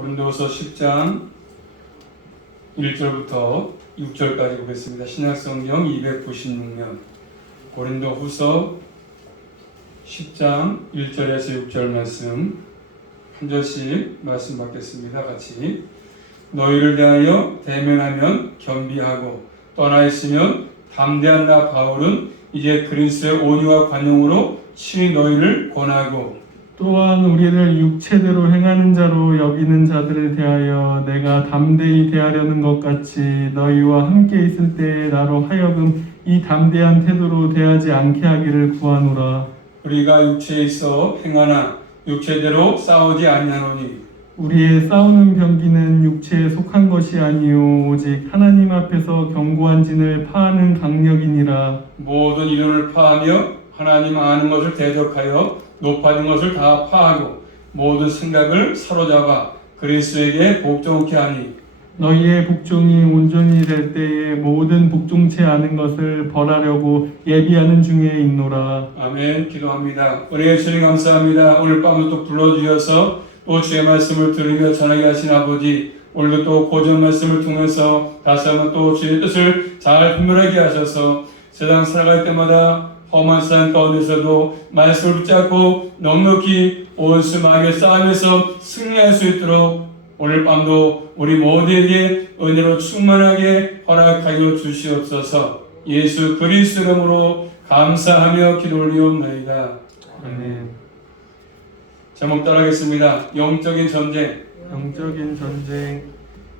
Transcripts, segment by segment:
고린도후서 10장 1절부터 6절까지 보겠습니다. 신약성경 296면 고린도후서 10장 1절에서 6절 말씀 한 절씩 말씀 받겠습니다. 같이. 너희를 대하여 대면하면 겸비하고 떠나 있으면 담대한 나 바울은 이제 그리스도의 온유와 관용으로 친히 너희를 권하고 또한 우리를 육체대로 행하는 자로 여기는 자들에 대하여 내가 담대히 대하려는 것 같이 너희와 함께 있을 때에 나로 하여금 이 담대한 태도로 대하지 않게 하기를 구하노라. 우리가 육체에 있어 행하나 육체대로 싸우지 아니하노니 우리의 싸우는 병기는 육체에 속한 것이 아니요 오직 하나님 앞에서 견고한 진을 파하는 강력이니라. 모든 이론을 파하며 하나님 아는 것을 대적하여 높아진 것을 다 파하고 모든 생각을 사로잡아 그리스도에게 복종케 하니 너희의 복종이 온전히 될 때에 모든 복종치 않은 것을 벌하려고 예비하는 중에 있노라. 아멘. 기도합니다. 은혜의 주님 감사합니다. 오늘 밤을 또 불러주셔서 또 주의 말씀을 들으며 전하게 하신 아버지, 오늘도 또 고전 말씀을 통해서 다시 한번 또 주의 뜻을 잘 분별하게 하셔서 세상 살아갈 때마다 험한 세상 가운데서도 말씀을 붙잡고 넉넉히 온수 마귀의 싸움에서 승리할 수 있도록 오늘 밤도 우리 모두에게 은혜로 충만하게 허락하여 주시옵소서. 예수 그리스도 이름으로 감사하며 기도 올리옵나이다. 아멘. 제목 따라하겠습니다. 영적인 전쟁. 영적인 전쟁.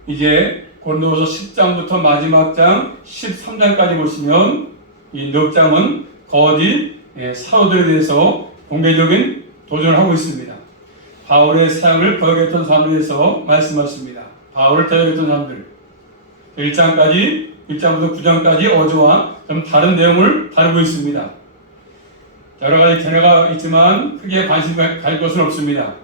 이제 고린도후서 10장부터 마지막 장 13장까지 보시면 이 넉 장은 거짓 사도들에 대해서 공개적인 도전을 하고 있습니다. 바울의 사역을 거역했던 사람들에 대해서 말씀하십니다. 바울을 대적했던 사람들 1장부터 9장까지 어제와 좀 다른 내용을 다루고 있습니다. 여러 가지 견해가 있지만 크게 관심 갈 것은 없습니다.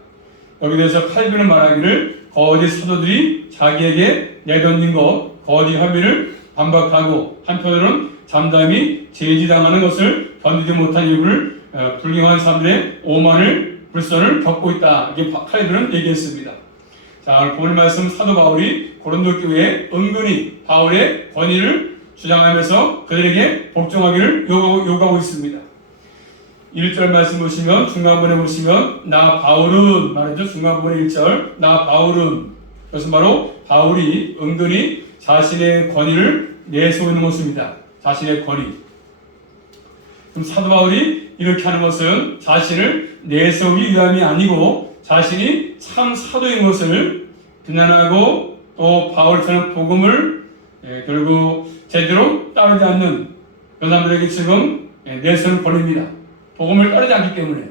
여기 대해서 칼빈은 말하기를 거짓 사도들이 자기에게 내던진 것, 거짓 혐의를 반박하고 한편으로는 잠잠히 제지당하는 것을 견디지 못한 이유를 불경한 사람들의 오만을 불선을 겪고 있다. 이렇게 칼빈은 얘기했습니다. 자, 오늘 본 말씀 사도 바울이 고린도 교회에 은근히 바울의 권위를 주장하면서 그들에게 복종하기를 요구하고 있습니다. 1절 말씀 보시면 중간부분에 보시면 나 바울은 말이죠. 중간부분의 1절 나 바울은 그것은 바로 바울이 은근히 자신의 권위를 내세우는 것입니다. 자신의 권위. 그럼 사도 바울이 이렇게 하는 것은 자신을 내세우기 위함이 아니고 자신이 참 사도인 것을 비난하고 또 바울처럼 복음을 결국 제대로 따르지 않는 그런 사람들에게 지금 내세우는 권위입니다. 복음을 따르지 않기 때문에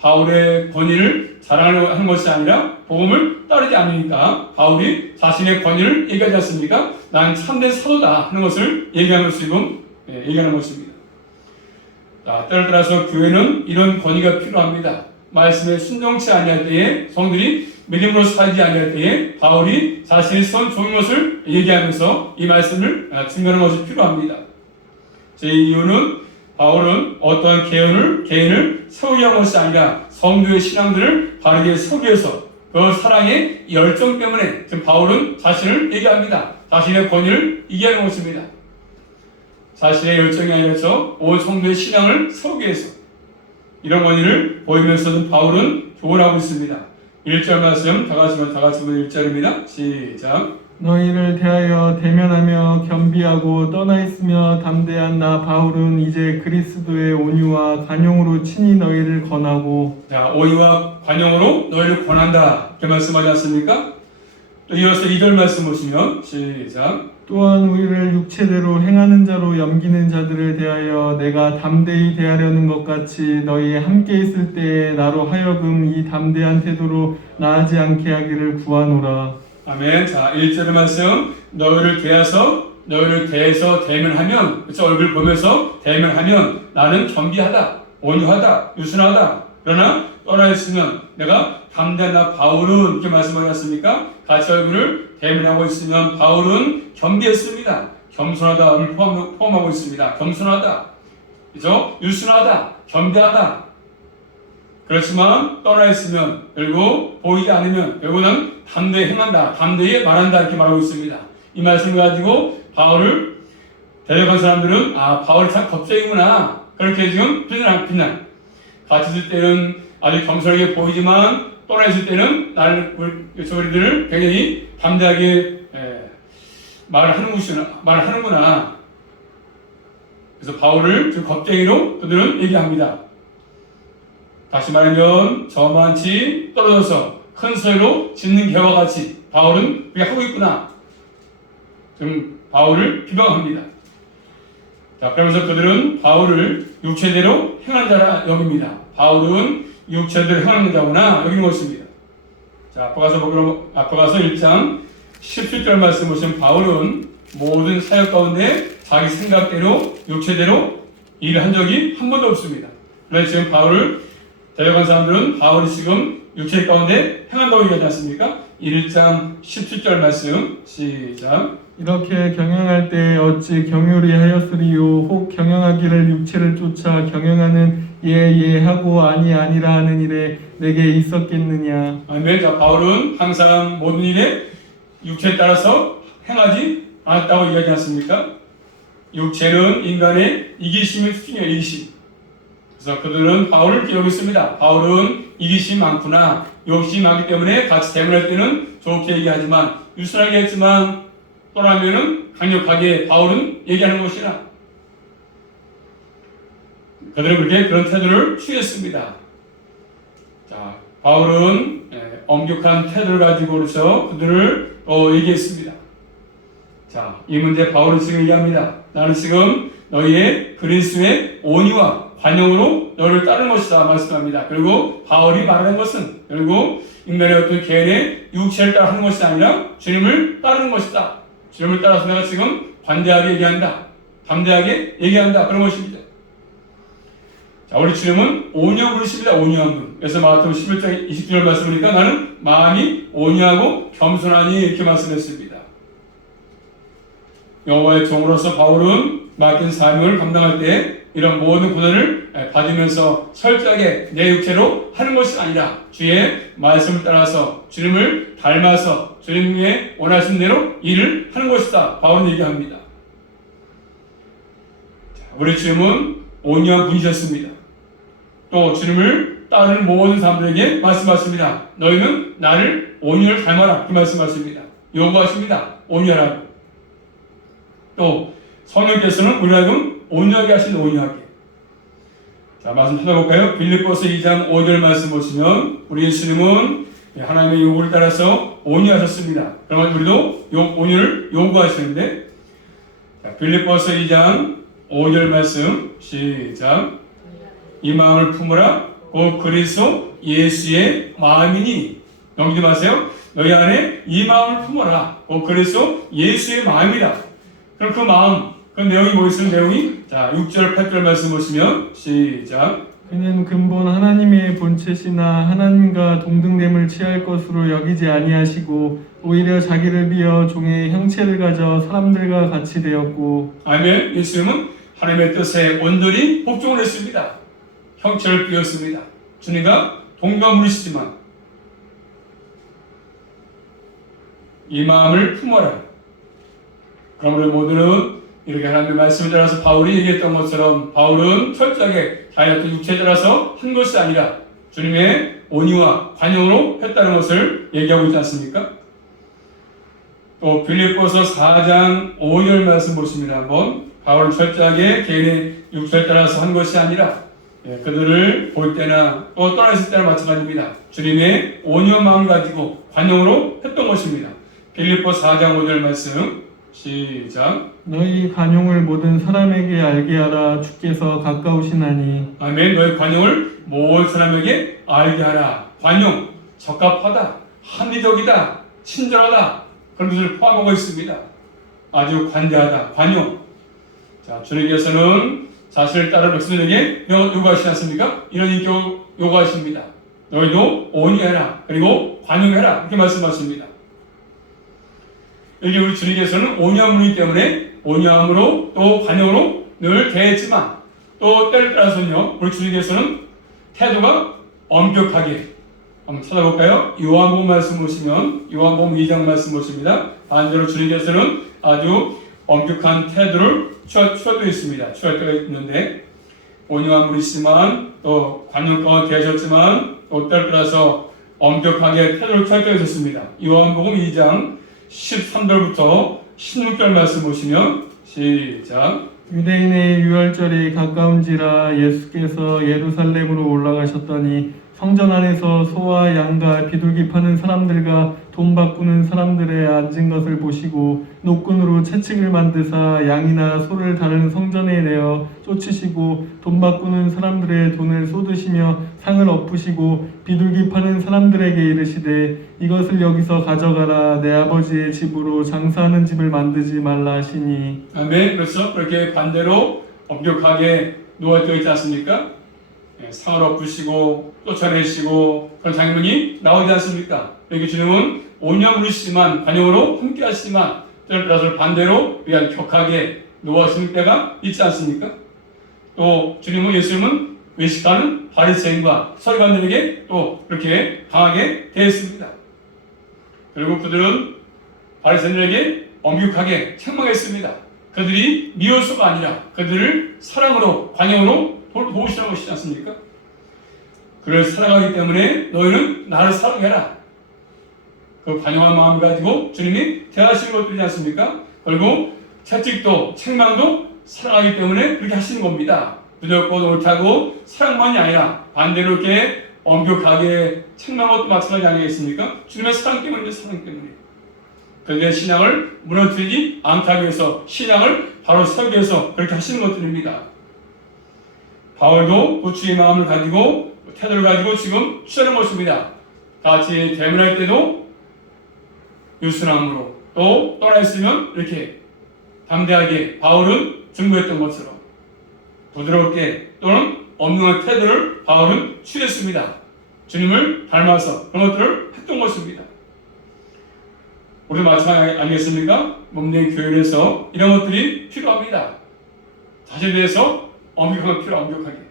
바울의 권위를 자랑하려고 하는 것이 아니라 복음을 따르지 않으니까 바울이 자신의 권위를 얘기하지 않습니까? 난 참된 사도다 하는 것을 얘기하는 것입니다. 자, 때를 따라서 교회는 이런 권위가 필요합니다. 말씀에 순종치 아니할 때에 성들이 믿음으로 살지 아니할 때에 바울이 자신의 선 좋은 것을 얘기하면서 이 말씀을 증명하는 것이 필요합니다. 제 이유는 바울은 어떠한 개인을 세우기 위한 것이 아니라 성도의 신앙들을 바르게 세우기 위해서 그 사랑의 열정 때문에 지금 바울은 자신을 얘기합니다. 자신의 권위를 얘기하는 것입니다. 자신의 열정이 아니라서 온 성도의 신앙을 세우기 위해서 이런 권위를 보이면서도 바울은 교훈하고 있습니다. 1절 말씀 다 같이 보면 1절입니다. 시작. 너희를 대하여 대면하며 겸비하고 떠나 있으며 담대한 나 바울은 이제 그리스도의 온유와 관용으로 친히 너희를 권하고. 자, 온유와 관용으로 너희를 권한다 이렇게 말씀하지 않습니까? 또 이어서 2절 말씀 보시면 시작. 또한 우리를 육체대로 행하는 자로 여기는 자들에 대하여 내가 담대히 대하려는 것 같이 너희 함께 있을 때에 나로 하여금 이 담대한 태도로 나아지 않게 하기를 구하노라. 아멘. 자, 1절의 말씀 너희를 대해서 대면하면 그쵸? 얼굴 보면서 대면하면 나는 겸비하다, 온유하다, 유순하다. 그러나 떠나 있으면 내가 담대한 나 바울은 이렇게 말씀하셨습니까? 같이 얼굴을 대면하고 있으면 바울은 겸비했습니다. 겸손하다를 포함하고 있습니다. 겸손하다, 그죠? 유순하다, 겸비하다. 그렇지만 떠나 있으면 결국 보이지 않으면 결국은 담대히 행한다, 담대히 말한다 이렇게 말하고 있습니다. 이 말씀을 가지고 바울을 대적한 사람들은 바울이 참 겁쟁이구나 그렇게 지금 비난. 같이 있을 때는 아주 겸손하게 보이지만 떠나 있을 때는 저희들을 굉장히 담대하게 말을 하는구나. 그래서 바울을 지금 겁쟁이로 그들은 얘기합니다. 다시 말하면 저만치 떨어져서 큰 소리로 짖는 개와 같이 바울은 그렇게 하고 있구나. 지금 바울을 비방합니다. 자, 그러면서 그들은 바울을 육체대로 행한 자라 여깁니다. 바울은 육체대로 행하는 자구나 여기는 것입니다. 자, 앞에 가서 1장 17절 말씀 보시면 바울은 모든 사역 가운데 자기 생각대로 육체대로 일을 한 적이 한 번도 없습니다. 그래서 지금 바울을 대적한 사람들은 바울이 지금 육체 가운데 행한다고 얘기하지 않습니까? 1장 17절 말씀 시작. 이렇게 경영할 때 어찌 경유리 하였으리요 혹 경영하기를 육체를 쫓아 경영하는 예하고 아니라 하는 일에 내게 있었겠느냐. 아멘. 자, 바울은 항상 모든 일에 육체에 따라서 행하지 않았다고 얘기하지 않습니까? 육체는 인간의 이기심의 수준이에요. 이기심. 그래서 그들은 바울을 기억하고 있습니다. 바울은 이기심이 많구나, 욕심이 많기 때문에 같이 대면할 때는 좋게 얘기하지만 유순하게 했지만 떠나면은 강력하게 바울은 얘기하는 것이나 그들은 그렇게 그런 태도를 취했습니다. 자, 바울은 엄격한 태도를 가지고 그래서 그들을 얘기했습니다. 자, 이 문제 바울은 지금 얘기합니다. 나는 지금 너희의 그리스도의 온유와 관용으로 너를 따르는 것이다 말씀합니다. 그리고 바울이 말하는 것은 결국 인간의 어떤 개인의 육체를 따르는 것이 아니라 주님을 따르는 것이다. 주님을 따라서 내가 지금 관대하게 얘기한다, 담대하게 얘기한다 그런 것입니다. 자, 우리 주님은 온유한 분이십니다. 온유한 분. 그래서 마태복음 11장 20절 말씀이니까 나는 마음이 온유하고 겸손하니 이렇게 말씀했습니다. 여호와의 종으로서 바울은 맡긴 사명을 감당할 때 이런 모든 고난을 받으면서 철저하게 내 육체로 하는 것이 아니라 주의 말씀을 따라서 주님을 닮아서 주님의 원하신 대로 일을 하는 것이다. 바울은 얘기합니다. 자, 우리 주님은 온유한 분이셨습니다. 또 주님을 따르는 모든 사람들에게 말씀하십니다. 너희는 나를 온유를 닮아라. 그 말씀하십니다. 요구하십니다. 온유하라고. 또 성령께서는 우리를 온유하게 하신 온유하게. 자, 말씀 찾아볼까요? 빌립보서 2장 5절 말씀 보시면 우리 예수님은 하나님의 요구를 따라서 온유하셨습니다. 그러면 우리도 온유를 요구하시는데, 자, 빌립보서 2장 5절 말씀 시작. 이 마음을 품으라. 곧 그리스도 예수의 마음이니. 넘기지 마세요. 너희 안에 이 마음을 품어라. 곧 그리스도 예수의 마음이다. 그럼 그 마음, 그 내용이 뭐 있는 내용이? 자, 6절, 8절 말씀 보시면 시작. 그는 근본 하나님의 본체시나 하나님과 동등됨을 취할 것으로 여기지 아니하시고 오히려 자기를 비어 종의 형체를 가져 사람들과 같이 되었고. 아멘. 예수님은 하나님의 뜻에 온전히 복종을 했습니다. 형체를 비었습니다. 주님과 동감물이시지만 이 마음을 품어라. 그럼 우리 모두는 이렇게 하나님의 말씀을 따라서 바울이 얘기했던 것처럼 바울은 철저하게 자기의 어떤 육체에 따라서 한 것이 아니라 주님의 온유와 관용으로 했다는 것을 얘기하고 있지 않습니까? 또 빌립보서 4장 5절 말씀 보시면 한번 바울은 철저하게 개인의 육체에 따라서 한 것이 아니라 그들을 볼 때나 또 떠나 있을 때나 마찬가지입니다. 주님의 온유한 마음을 가지고 관용으로 했던 것입니다. 빌립보 4장 5절 말씀 시작. 너희 관용을 모든 사람에게 알게 하라. 주께서 가까우시나니. 아멘. 너희 관용을 모든 사람에게 알게 하라. 관용, 적합하다, 합리적이다, 친절하다 그런 것을 포함하고 있습니다. 아주 관대하다, 관용. 자, 주님께서는 자신을 따르는 백성들에게 요구하시지 않습니까? 이런 인격 요구하십니다. 너희도 온유해라. 그리고 관용해라. 이렇게 말씀하십니다. 여기 우리 주님께서는 온유한 분이기 때문에 온유함으로 또 관용으로 늘 대했지만 또 때를 따라서는요, 우리 주님께서는 태도가 엄격하게. 한번 찾아볼까요? 요한복음 말씀 보시면 요한복음 2장 말씀 보십니다. 반대로 주님께서는 아주 엄격한 태도를 취하고 있습니다. 취할 때가 있는데 온유한 분이시지만 또 관용 가운데 계셨지만 또 때를 따라서 엄격하게 태도를 취할 때가 있었습니다. 요한복음 2장 13절부터 16절 말씀 보시면 시작. 유대인의 유월절이 가까운지라 예수께서 예루살렘으로 올라가셨더니 성전 안에서 소와 양과 비둘기 파는 사람들과 돈 바꾸는 사람들의 앉은 것을 보시고 노끈으로 채찍을 만드사 양이나 소를 다른 성전에 내어 쫓으시고 돈 바꾸는 사람들의 돈을 쏟으시며 상을 엎으시고 비둘기 파는 사람들에게 이르시되 이것을 여기서 가져가라. 내 아버지의 집으로 장사하는 집을 만들지 말라 하시니. 아멘. 그래서 그렇게 반대로 엄격하게 놓아져 있지 않습니까? 상을 엎으시고 쫓아내시고 그런 장면이 나오지 않습니까? 여기 주님은 온유함으로시지만 관용으로 함께 하시지만 때를 따라서 반대로 위한 격하게 놓아시는 때가 있지 않습니까? 또 주님은 예수님은 외식하는 바리새인과 서기관들에게 또 그렇게 강하게 대했습니다. 그리고 그들은 바리새인들에게 엄격하게 책망했습니다. 그들이 미워서가 아니라 그들을 사랑으로 관용으로 도우시는 것이지 않습니까? 그를 사랑하기 때문에 너희는 나를 사랑해라. 그 관용한 마음을 가지고 주님이 대하시는 것들이지 않습니까? 그리고 채찍도 책망도 사랑하기 때문에 그렇게 하시는 겁니다. 부드럽고 옳다고 사랑만이 아니라 반대로 이렇게 엄격하게 책망한 것도 마찬가지 아니겠습니까? 주님의 사랑 때문이죠. 사랑 때문에. 그들의 신앙을 무너뜨리지 않기 위해서 신앙을 바로 세우기 위해서 그렇게 하시는 것들입니다. 바울도 구주의 마음을 가지고 태도를 가지고 지금 취하는 것입니다. 같이 대면할 때도 유순함으로 또 떠나 있으면 이렇게 담대하게 바울은 증거했던 것처럼 부드럽게 또는 엄중한 태도를 바울은 취했습니다. 주님을 닮아서 그런 것들을 했던 것입니다. 우리도 마찬가지 아니겠습니까? 몸내 교회에서 이런 것들이 필요합니다. 자신에 대해서 엄격하게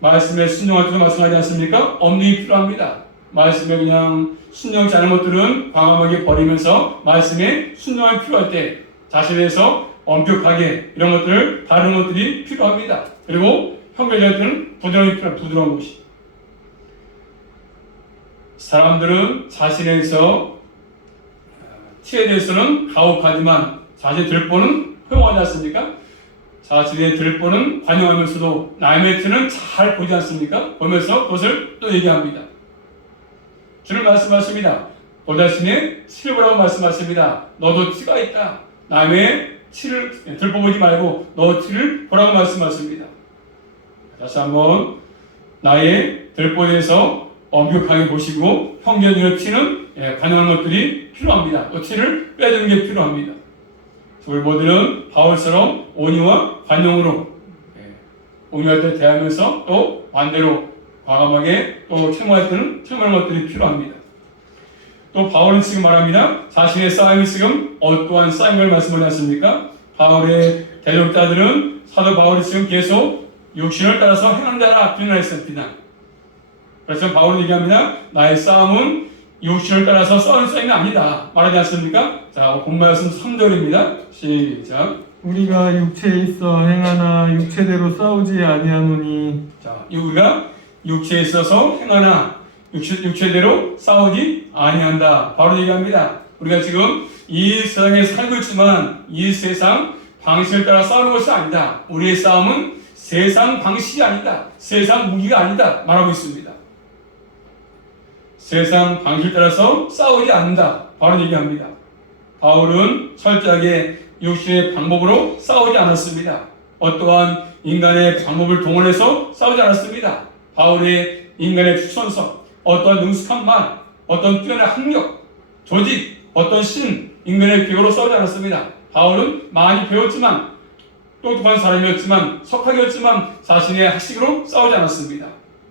말씀에 순종할 때도 마찬가지 않습니까? 엄중히 필요합니다. 말씀에 그냥 순종하지 않은 것들은 과감하게 버리면서 말씀에 순종이 필요할 때 자신에 대해서 엄격하게 이런 것들을 다루는 것들이 필요합니다. 그리고 형제할 때는 부드러운 것이. 사람들은 자신에 대해서 티에 대해서는 가혹하지만 자신의 들보는 허용하지 않습니까? 자신의 들보는 관용하면서도 남의 티는 잘 보지 않습니까? 보면서 그것을 또 얘기합니다. 주는 말씀하십니다. 너 자신의 티를 보라고 말씀하십니다. 너도 티가 있다. 남의 티를 들보보지 말고 너 티를 보라고 말씀하십니다. 다시 한번 나의 들보에 대해서 엄격하게 보시고 형제들의 티는 관용하는 것들이 필요합니다. 또 티를 빼주는 게 필요합니다. 우리 모두는 바울처럼 온유와 관용으로 온유할 때 대하면서 또 반대로 과감하게 또 책망할 때는 책망하는 것들이 필요합니다. 또 바울은 지금 말합니다. 자신의 싸움이 지금 어떠한 싸움을 말씀하지 않습니까? 바울의 대적자들은 사도 바울이 지금 계속 육신을 따라서 행한 자라 비난했어요. 비난. 그래서 바울은 얘기합니다. 나의 싸움은 육신을 따라서 싸우는 싸움이 아니다. 말하지 않습니까? 자, 본 말씀 3절입니다. 시작. 우리가 육체에 있어 행하나 육체대로 싸우지 아니하노니. 자, 우리가 육체에 있어서 행하나 육체대로 싸우지 아니한다. 바로 얘기합니다. 우리가 지금 이 세상에 살고 있지만 이 세상 방식을 따라 싸우는 것이 아니다. 우리의 싸움은 세상 방식이 아니다. 세상 무기가 아니다. 말하고 있습니다. 세상 방식을 따라서 싸우지 않는다. 바로 얘기합니다. 바울은 철저하게 육신의 방법으로 싸우지 않았습니다. 어떠한 인간의 방법을 동원해서 싸우지 않았습니다. 바울의 인간의 추천서, 어떤 능숙한 말, 어떤 뛰어난 학력, 조직, 어떤 신, 인간의 기호로 싸우지 않았습니다. 바울은 많이 배웠지만 똑똑한 사람이었지만 석학이었지만 자신의 학식으로 싸우지 않았습니다.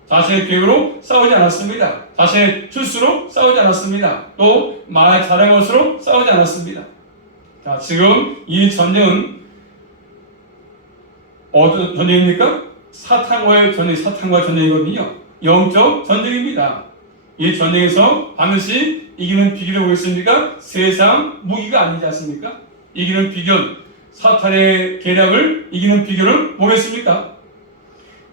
자신의 계획으로 싸우지 않았습니다. 자신의 실수로 싸우지 않았습니다. 또 말 잘한 것으로 싸우지 않았습니다. 자, 지금 이 전쟁은 어떤 전쟁입니까? 사탄과의 전쟁, 사탄과 전쟁이거든요. 영적 전쟁입니다. 이 전쟁에서 반드시 이기는 비결이 뭐겠습니까? 세상 무기가 아니지 않습니까? 이기는 비결, 사탄의 계략을 이기는 비결은 뭐겠습니까?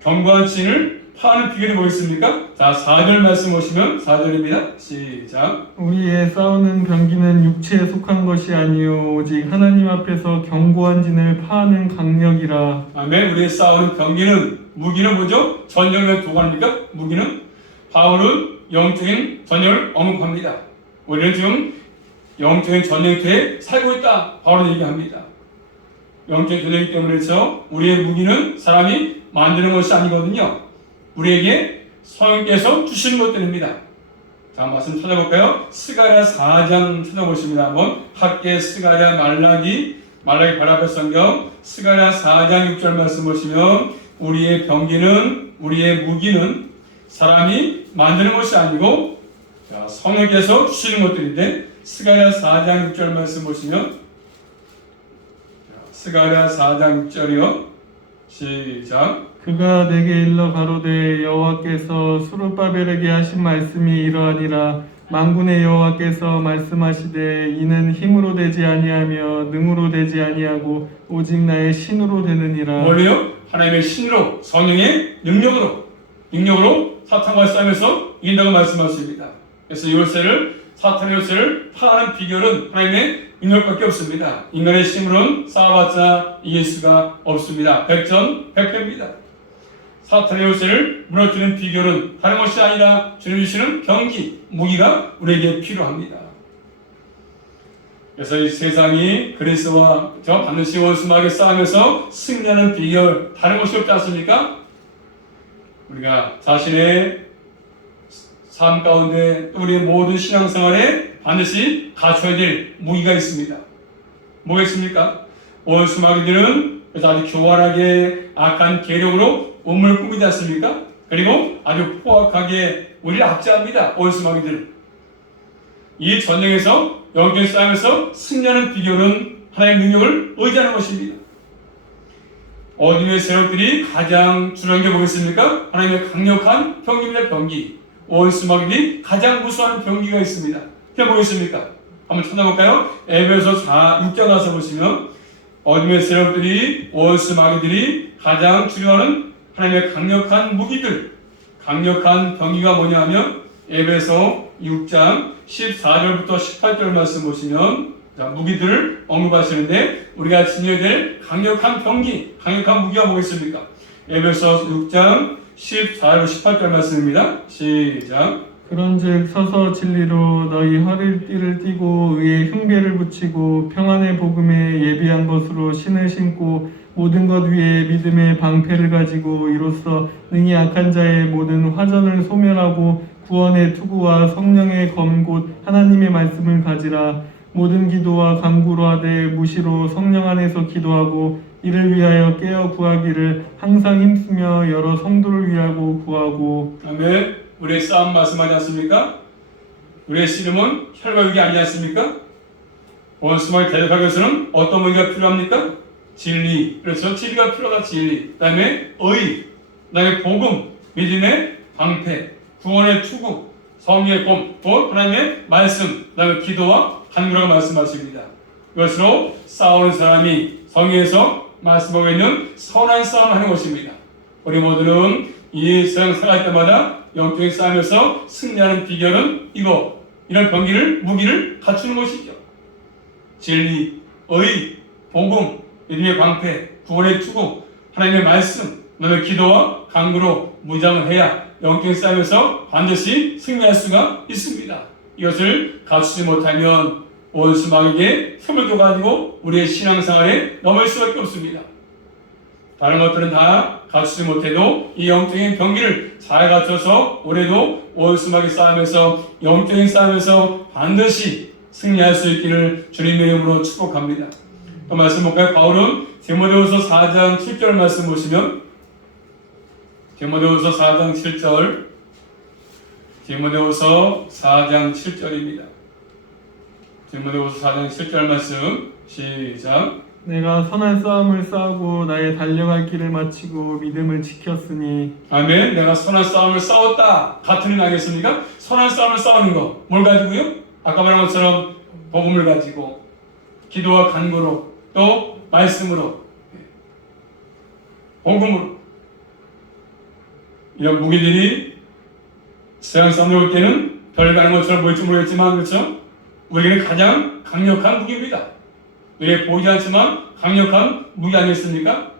견고한 진을 파는 비결이 뭐겠습니까? 자, 4절 말씀 보시면 4절입니다. 시작. 우리의 싸우는 병기는 육체에 속한 것이 아니요 오직 하나님 앞에서 견고한 진을 파는 강력이라. 아멘. 우리의 싸우는 병기는, 무기는 뭐죠? 전쟁의 도구입니까? 무기는 바울은 영적인 전쟁을 언급합니다. 우리는 지금 영적인 전쟁터에 살고 있다. 바울은 얘기합니다. 영적인 전쟁이기 때문에 그래서 우리의 무기는 사람이 만드는 것이 아니거든요. 우리에게 성령께서 주시는 것들입니다. 자, 말씀 찾아볼까요? 스가랴 4장 찾아보십니다. 한번 학계 스가랴 말라기 바로 앞에 성경 스가랴 4장 6절 말씀 보시면 우리의 병기는, 우리의 무기는 사람이 만드는 것이 아니고 자, 성령께서 주시는 것들인데 스가랴 4장 6절 말씀 보시면 스가랴 4장 6절이요. 시작. 그가 내게 일러 가로되 여호와께서 수르바벨에게 하신 말씀이 이러하니라. 만군의 여호와께서 말씀하시되 이는 힘으로 되지 아니하며 능으로 되지 아니하고 오직 나의 신으로 되느니라. 뭘로요? 하나님의 신으로, 성령의 능력으로 사탄과 싸움에서 이긴다고 말씀하십니다. 그래서 사탄의 요새를 파하는 비결은 하나님의 능력밖에 없습니다. 인간의 힘으로는 싸워봤자 이길 수가 없습니다. 백전백패입니다. 사탄의 요새를 무너뜨리는 비결은 다른 것이 아니라 주님 주시는 병기, 무기가 우리에게 필요합니다. 그래서 이 세상이 그리스도와 저 반드시 원수마귀에 싸우면서 승리하는 비결 다른 것이 없지 않습니까? 우리가 자신의 삶 가운데 우리의 모든 신앙생활에 반드시 갖춰야 될 무기가 있습니다. 뭐겠습니까? 원수마귀들은 아주 교활하게 악한 계략으로 음을 꾸미지 않습니까? 그리고 아주 포악하게 우리를 압제합니다. 원수마귀들은. 이 전쟁에서 영적인 싸움에서 승리하는 비결은 하나님의 능력을 의지하는 것입니다. 어둠의 세력들이 가장 중요한 게 뭐겠습니까? 하나님의 강력한 병기입니다. 병기. 원수마귀들이 가장 무서워하는 병기가 있습니다. 그게 뭐겠습니까? 한번 찾아볼까요? 에베소 6장 가서 보시면 어둠의 세력들이 원수마귀들이 가장 두려워하는 하나님의 강력한 무기들, 강력한 병기가 뭐냐 하면 에베소 6장 14절부터 18절 말씀 보시면 자, 무기들을 언급하시는데 우리가 지녀야 될 강력한 병기, 강력한 무기가 뭐겠습니까? 에베소 6장 14절 18절 말씀입니다. 시작. 그런즉 서서 진리로 너희 허리띠를 띠고 의의 흉배를 붙이고 평안의 복음에 예비한 것으로 신을 신고 모든 것 위에 믿음의 방패를 가지고 이로써 능히 악한 자의 모든 화전을 소멸하고 구원의 투구와 성령의 검 곧 하나님의 말씀을 가지라. 모든 기도와 간구로 하되 무시로 성령 안에서 기도하고 이를 위하여 깨어 구하기를 항상 힘쓰며 여러 성도를 위하고 구하고. 아멘. 우리의 싸움 말씀하지 않습니까? 우리의 씨름은 혈과 육이 아니지 않습니까? 원수마귀 대적하기 위해서는 어떤 무기가 필요합니까? 진리. 그래서 진리가 필요하다. 진리. 그 다음에 의. 그 다음에 복음. 믿음의 방패. 구원의 투구. 성령의 검. 곧 하나님의 말씀. 그 다음에 기도와 간구라고 말씀하십니다. 이것으로 싸우는 사람이 성령에서 말씀하고 있는 선한 싸움을 하는 것입니다. 우리 모두는 이 세상 살아갈 때마다 영적인 싸움에서 승리하는 비결은 이런 무기를 갖추는 것이죠. 진리, 의, 복음, 믿음의 방패, 구원의 투구, 하나님의 말씀, 너의 기도와 간구로 무장을 해야 영적인 싸움에서 반드시 승리할 수가 있습니다. 이것을 갖추지 못하면 원수마귀에게 힘을 줘가지고 우리의 신앙생활에 넘을 수밖에 없습니다. 다른 것들은 다 갖추지 못해도 이 영적인 병기를 잘 갖춰서 올해도 원수마귀 싸움에서 영적인 싸움에서 반드시 승리할 수 있기를 주님의 이름으로 축복합니다. 또 말씀 볼까요? 바울은 디모데후서 4장 7절 말씀 보시면 디모데후서 4장 7절 디모데후서 4장 7절입니다. 디모데후서 4장 7절 말씀 시작. 내가 선한 싸움을 싸우고 나의 달려갈 길을 마치고 믿음을 지켰으니 아멘. 내가 선한 싸움을 싸웠다. 같은 일 아니겠습니까? 선한 싸움을 싸우는 거. 뭘 가지고요? 아까 말한 것처럼 복음을 가지고 기도와 간구로 또 말씀으로 복음으로 이런 무기들이 세상 싸움에 올 때는 별 가는 것처럼 보일지 모르겠지만 그렇죠? 우리에게는 가장 강력한 무기입니다. 우리에게 보이지 않지만 강력한 무기 아니겠습니까?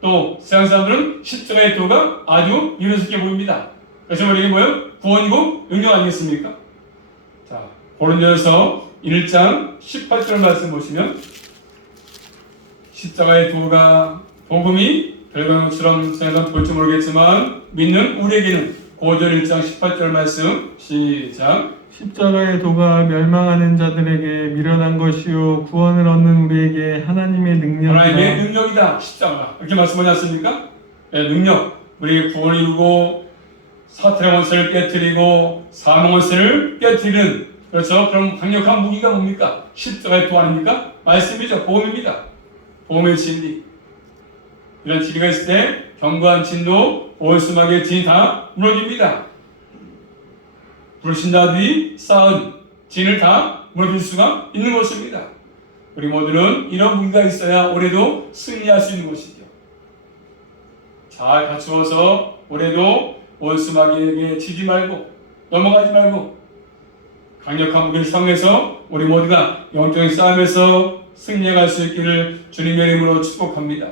또 세상 사람들은 십자가의 도가 아주 이루어지게 보입니다. 그래서 우리에게 뭐예요? 구원이고 능력 아니겠습니까? 자, 고린도전서 1장 18절 말씀 보시면 십자가의 도가 복음이 별가는 것처럼 세상 볼지 모르겠지만 믿는 우리에게는 고전 1장 18절 말씀 시작. 십자가의 도가 멸망하는 자들에게 미련한 것이요 구원을 얻는 우리에게 하나님의 능력이다. 하나님의 능력이다. 십자가 이렇게 말씀하지 않습니까? 네, 능력. 우리에게 구원을 이루고 사탄의 원세를 깨뜨리고 사망 원세를 깨뜨리는 그렇죠. 그럼 강력한 무기가 뭡니까? 십자가의 도 아닙니까? 말씀이죠. 보험입니다. 보험의 진리. 이런 진리가 있을 때 견고한 진도, 원수막의 진이 다 무너집니다. 불신자들이 쌓은 진을 다 무너질 수가 있는 것입니다. 우리 모두는 이런 무기가 있어야 올해도 승리할 수 있는 것이죠. 잘 갖추어서 올해도 원수마귀에게 지지 말고 넘어가지 말고 강력한 무기를 사용해서 우리 모두가 영적인 싸움에서 승리해갈 수 있기를 주님의 이름으로 축복합니다.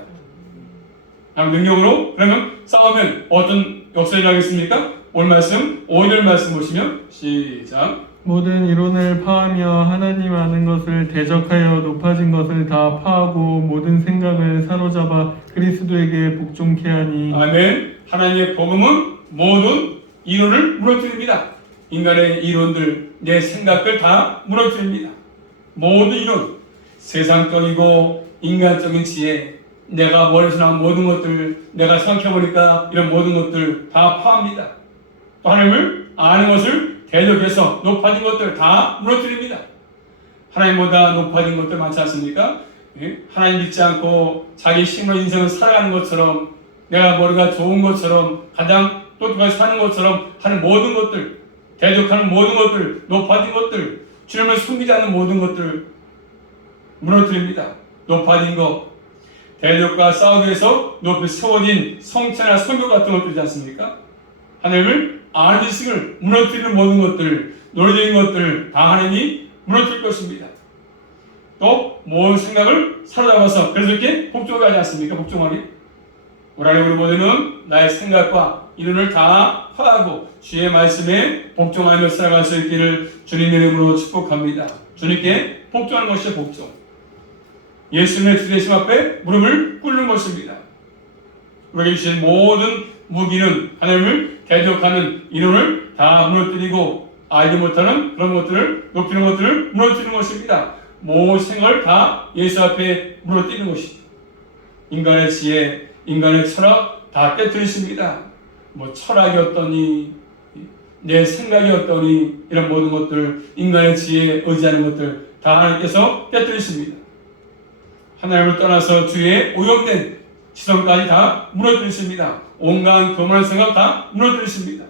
능력으로 그러면 싸우면 어떤 역사가 일어나겠습니까? 오늘 말씀 5절 말씀 보시면 시작. 모든 이론을 파하며 하나님 아는 것을 대적하여 높아진 것을 다 파하고 모든 생각을 사로잡아 그리스도에게 복종케 하니. 아멘. 하나님의 복음은 모든 이론을 무너뜨립니다. 인간의 이론들, 내 생각들 다 무너뜨립니다. 모든 이론, 세상적이고 인간적인 지혜, 내가 머리에서 나온 모든 것들, 내가 생각해보니까 이런 모든 것들 다 파합니다. 또 하나님을 아는 것을 대적해서 높아진 것들 다 무너뜨립니다. 하나님보다 높아진 것들 많지 않습니까? 하나님 믿지 않고 자기 힘으로 인생을 살아가는 것처럼 내가 머리가 좋은 것처럼 가장 똑똑하게 사는 것처럼 하는 모든 것들, 대적하는 모든 것들, 높아진 것들, 주님을 숨기지 않는 모든 것들 무너뜨립니다. 높아진 것, 대적과 싸우기 위해서 높이 세워진 성체나 성교 같은 것들이지 않습니까? 하나님을 아는 지식을 무너뜨리는 모든 것들, 논리적인 것들 다 하나님이 무너뜨릴 것입니다. 또 모든 생각을 사로잡아서 그래서 이렇게 복종하게 하지 않습니까? 복종하게. 우리 안에 우리 모두는 나의 생각과 이론을 다 파하고 주의 말씀에 복종하며 살아갈 수 있기를 주님의 이름으로 축복합니다. 주님께 복종하는 것이 복종. 예수님의 주대심 앞에 무릎을 꿇는 것입니다. 우리에게 주신 모든 무기는 하나님을 대적하는 이론을 다 무너뜨리고 알지 못하는 그런 것들을 높이는 것들을 무너뜨리는 것입니다. 모든 생각을 다 예수 앞에 무너뜨리는 것입니다. 인간의 지혜, 인간의 철학 다 깨뜨리십니다. 뭐 철학이 어떠니, 내 생각이 어떠니 이런 모든 것들, 인간의 지혜에 의지하는 것들 다 하나님께서 깨뜨리십니다. 하나님을 떠나서 주의 오염된 지성까지 다 무너뜨리십니다. 온갖 교만한 생각 다 무너뜨리십니다.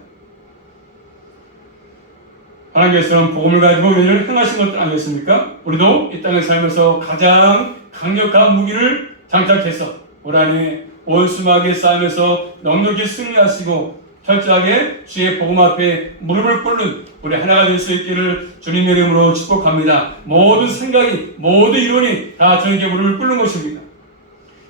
하나님께서는 복음을 가지고 일을 행하신 것들 아니겠습니까? 우리도 이 땅에 살면서 가장 강력한 무기를 장착해서 우리 안에 원수마귀의 싸움에서 넉넉히 승리하시고 철저하게 주의 복음 앞에 무릎을 꿇는 우리 하나가 될 수 있기를 주님의 이름으로 축복합니다. 모든 생각이, 모든 이론이 다 주님께 무릎을 꿇는 것입니다.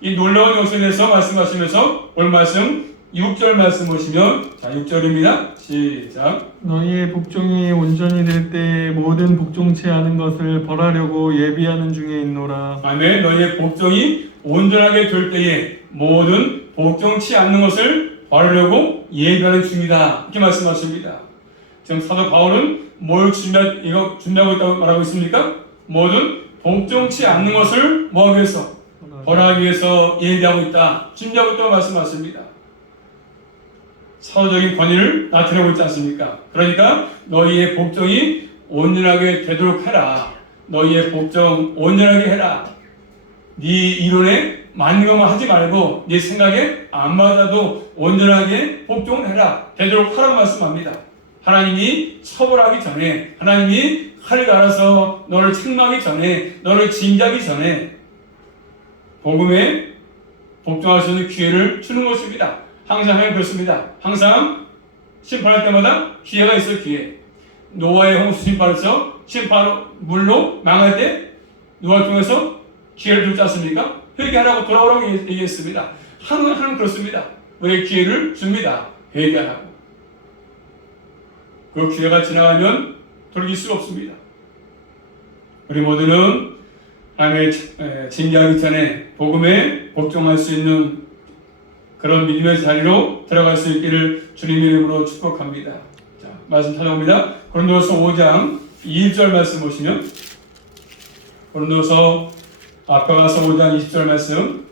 이 놀라운 역사에 대해서 말씀하시면서 오늘 말씀 6절 말씀 보시면 자 6절입니다. 시작. 너희의 복종이 온전히 될 때 모든 복종치 않은 것을 벌하려고 예비하는 중에 있노라. 아멘. 너희의 복종이 온전하게 될 때에 모든 복종치 않는 것을 벌하려고 예비하는 중이다. 이렇게 말씀하십니다. 지금 사도 바울은 뭘 준비하고 있다고 말하고 있습니까? 모든 복종치 않는 것을 뭐하기 위해서? 벌하기 위해서 예비하고 있다. 준비하고 있다고 말씀하십니다. 사도적인 권위를 나타내고 있지 않습니까? 그러니까 너희의 복종이 온전하게 되도록 해라. 너희의 복종 온전하게 해라. 네 이론에 맞는 것만 하지 말고 네 생각에 안 맞아도 온전하게 복종을 해라. 되도록 하라고 말씀합니다. 하나님이 처벌하기 전에, 하나님이 칼을 갈아서 너를 책망하기 전에, 너를 징계하기 전에 복음에 복종할 수 있는 기회를 주는 것입니다. 항상 하면 그렇습니다. 항상 심판할 때마다 기회가 있어요. 기회. 노아의 홍수 심판에서 심판 물로 망할 때 노아를 통해서 기회를 주지 않습니까? 회개하라고 돌아오라고 얘기했습니다. 하나님은 그렇습니다. 우리에게 기회를 줍니다. 회개하라고. 그 기회가 지나가면 돌이킬 수가 없습니다. 우리 모두는 하나님의 징계하기 전에 복음에 복종할 수 있는 그런 믿음의 자리로 들어갈 수 있기를 주님의 이름으로 축복합니다. 자, 말씀 찾아옵니다. 고린도서 5장 20절 말씀 보시면, 고린도서 앞에 가서 5장 20절 말씀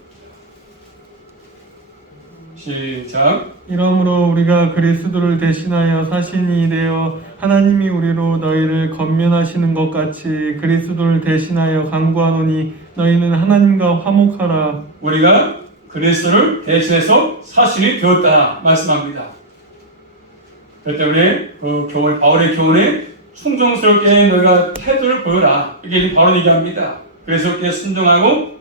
시작. 이러므로 우리가 그리스도를 대신하여 사신이 되어 하나님이 우리로 너희를 건면하시는 것 같이 그리스도를 대신하여 간구하노니 너희는 하나님과 화목하라. 우리가 그리스도를 대신해서 사신이 되었다 말씀합니다. 그렇기 때문에 그 교훈, 바울의 교훈에 충성스럽게 너희가 태도를 보여라. 이게 바울이 얘기합니다. 그래서 그렇게 순종하고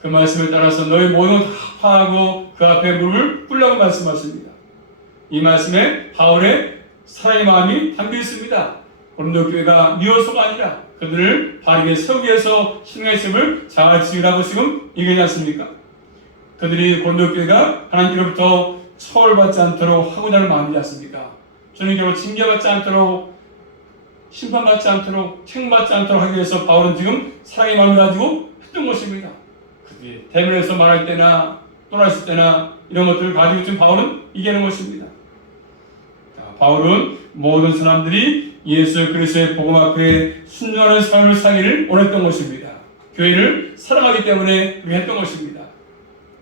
그 말씀을 따라서 너희 모든 파하고 그 앞에 무릎을 꿇라고 말씀하십니다. 이 말씀에 바울의 사랑의 마음이 담겨 있습니다. 고린도 교회가 미워서가 아니라 그들을 바르게 세우기 위해서 신앙심을 잘 지으라고 지금 얘기하지 않습니까? 그들이 고린도 교회가 하나님께로부터 처벌받지 않도록 하고자 하는 마음이지 않습니까? 주님께로 징계받지 않도록, 심판받지 않도록, 책임받지 않도록 하기 위해서 바울은 지금 사랑의 마음을 가지고 했던 것입니다. 그들이 대면에서 말할 때나 떠났을 때나 이런 것들을 가지고 지금 바울은 이기는 것입니다. 바울은 모든 사람들이 예수 그리스도의 복음 앞에 순종하는 삶을 살기를 원했던 것입니다. 교회를 사랑하기 때문에 그렇게 했던 것입니다.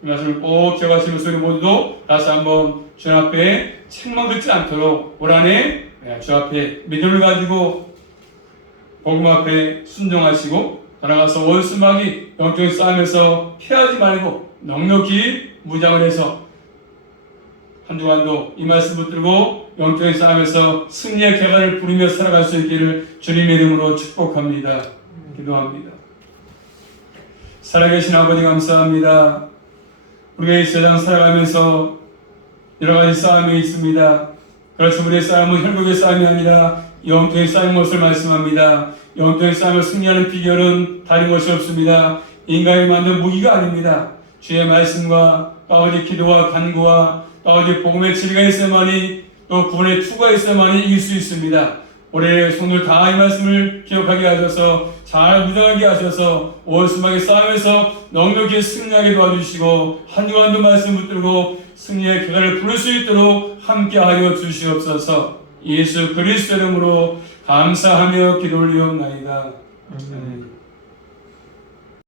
이 말씀을 꼭 기억하시면서 우리 모두도 다시 한번 주 앞에 책망 듣지 않도록 올 한해 주 앞에 믿음을 가지고 복음 앞에 순종하시고 나아가서 원수마귀 영적인 싸움에서 피하지 말고 넉넉히 무장을 해서 한 주간도 이 말씀 붙들고 영적인 싸움에서 승리의 쾌감을 부리며 살아갈 수 있기를 주님의 이름으로 축복합니다. 기도합니다. 살아계신 아버지 감사합니다. 우리가 이 세상 살아가면서 여러 가지 싸움이 있습니다. 그렇지만 우리의 싸움은 혈육의 싸움이 아니라 영적인 싸움인 것을 말씀합니다. 영적인 싸움을 승리하는 비결은 다른 것이 없습니다. 인간이 만든 무기가 아닙니다. 주의 말씀과 아버지 기도와 간구와 아버지 복음의 진리가 있어야만이 또 구원의 투가 있어야만이 이길 수 있습니다. 올해 성도들 다 이 말씀을 기억하게 하셔서 잘 무장하게 하셔서 원수막의 싸움에서 넉넉히 승리하게 도와주시고 한 주간도 말씀 붙들고 승리의 결과를 부를 수 있도록 함께하여 주시옵소서. 예수 그리스도 이름으로 감사하며 기도 올리옵나이다. 아멘.